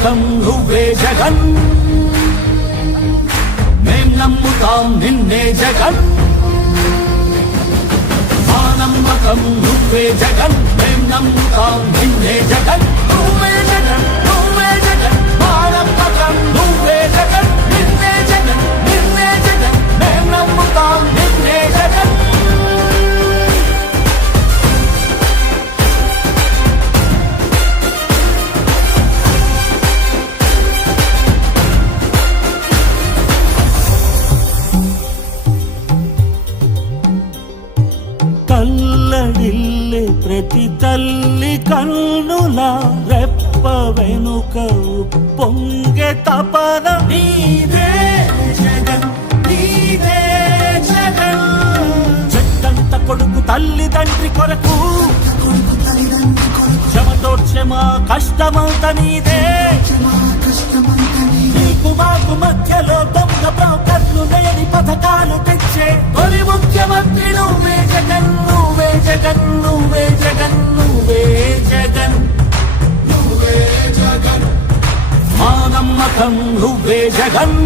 నమ్మకం నువ్వే జగన్, మేం నమ్ముతాం నిన్నే జగన్. మా నమ్మకం నువ్వే జగన్, మేం నమ్ముతాం నిన్నే జగన్. నువ్వే జగన్, నువ్వే జగన్, మా నమ్మకం నువ్వే జగన్, నిన్నే జగన్, నిన్నే జగన్, మేం నమ్ముతాం నిన్నే జగన్. కల్లడిల్లే ప్రతి తల్లి కన్నుల రెప్ప వెనుక పొంగే తపన నీదే జగన్, నీదే జగన్. చెట్టంత కొడుకు తల్లిదండ్రి కొరకు క్షమతోర్చే మా కష్టమంత నీదే. నీకు మాకు మధ్యలో దొంగ బ్రోకర్లు లేని పథకాలు తెచ్చే తొలి ముఖ్యమంత్రి నువ్వే జగన్, నువ్వే జగన్, నువ్వే జగన్, నువ్వే జగన్, నువ్వే జగన్. మా నమ్మకం నువ్వే జగన్.